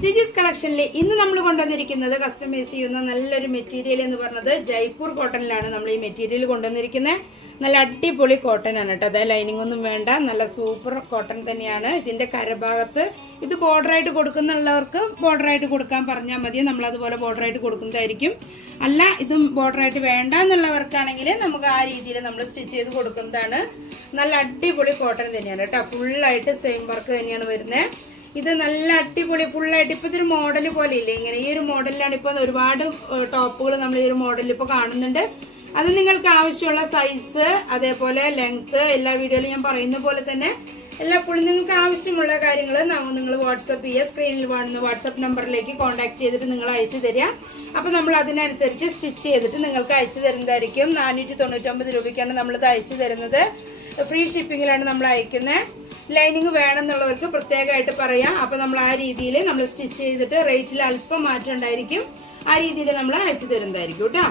സിജിസ് കളക്ഷനിൽ ഇന്ന് നമ്മൾ കൊണ്ടുവന്നിരിക്കുന്നത് കസ്റ്റമൈസ് ചെയ്യുന്ന നല്ലൊരു മെറ്റീരിയൽ എന്ന് പറഞ്ഞത് ജയ്പൂർ കോട്ടണിലാണ് നമ്മൾ ഈ മെറ്റീരിയൽ കൊണ്ടുവന്നിരിക്കുന്നത്. നല്ല അടിപൊളി കോട്ടൺ ആണ് കേട്ടോ. അതായത് ലൈനിങ് ഒന്നും വേണ്ട, നല്ല സൂപ്പർ കോട്ടൺ തന്നെയാണ്. ഇതിന്റെ കരഭാഗത്ത് ഇത് ബോർഡറായിട്ട് കൊടുക്കുന്നുള്ളവർക്ക് ബോർഡറായിട്ട് കൊടുക്കാൻ പറഞ്ഞാൽ മതി, നമ്മൾ അതുപോലെ ബോർഡറായിട്ട് കൊടുക്കുന്നതായിരിക്കും. അല്ല ഇതും ബോർഡറായിട്ട് വേണ്ട എന്നുള്ളവർക്കാണെങ്കിൽ നമുക്ക് ആ രീതിയിൽ നമ്മൾ സ്റ്റിച്ച് ചെയ്ത് കൊടുക്കുന്നതാണ്. നല്ല അടിപൊളി കോട്ടൺ തന്നെയാണ് കേട്ടോ. ഫുള്ളായിട്ട് സെയിം വർക്ക് തന്നെയാണ് വരുന്നത്. ഇത് നല്ല അടിപൊളി ഫുള്ളായിട്ട് ഇപ്പം ഇതൊരു മോഡൽ പോലെ ഇല്ലേ, ഇങ്ങനെ ഈ ഒരു മോഡലിലാണ് ഇപ്പോൾ ഒരുപാട് ടോപ്പുകൾ നമ്മൾ ഈ ഒരു മോഡലിൽ ഇപ്പോൾ കാണുന്നുണ്ട്. അത് നിങ്ങൾക്ക് ആവശ്യമുള്ള സൈസ് അതേപോലെ ലെങ്ത്ത് എല്ലാ വീഡിയോയിലും ഞാൻ പറയുന്ന പോലെ തന്നെ എല്ലാ ഫുൾ നിങ്ങൾക്ക് ആവശ്യമുള്ള കാര്യങ്ങൾ നിങ്ങൾ വാട്സപ്പ് ചെയ്യുക. സ്ക്രീനിൽ കാണുന്ന വാട്സപ്പ് നമ്പറിലേക്ക് കോൺടാക്ട് ചെയ്തിട്ട് നിങ്ങൾ അയച്ചു തരിക. അപ്പോൾ നമ്മൾ അതിനനുസരിച്ച് സ്റ്റിച്ച് ചെയ്തിട്ട് നിങ്ങൾക്ക് അയച്ചു തരുന്നതായിരിക്കും. 499 രൂപയ്ക്കാണ് നമ്മളിത് അയച്ചു തരുന്നത്. ഫ്രീ ഷിപ്പിങ്ങിലാണ് നമ്മൾ അയക്കുന്നത്. ലൈനിങ് വേണമെന്നുള്ളവർക്ക് പ്രത്യേകമായിട്ട് പറയാം. അപ്പോൾ നമ്മൾ ആ രീതിയിൽ നമ്മൾ സ്റ്റിച്ച് ചെയ്തിട്ട് റേറ്റിൽ അല്പം മാറ്റം ഉണ്ടായിരിക്കും. ആ രീതിയിൽ നമ്മൾ അയച്ചു തരുന്നതായിരിക്കും കേട്ടോ.